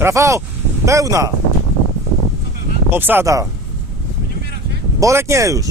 Rafał, pełna. Obsada. Bolek nie już.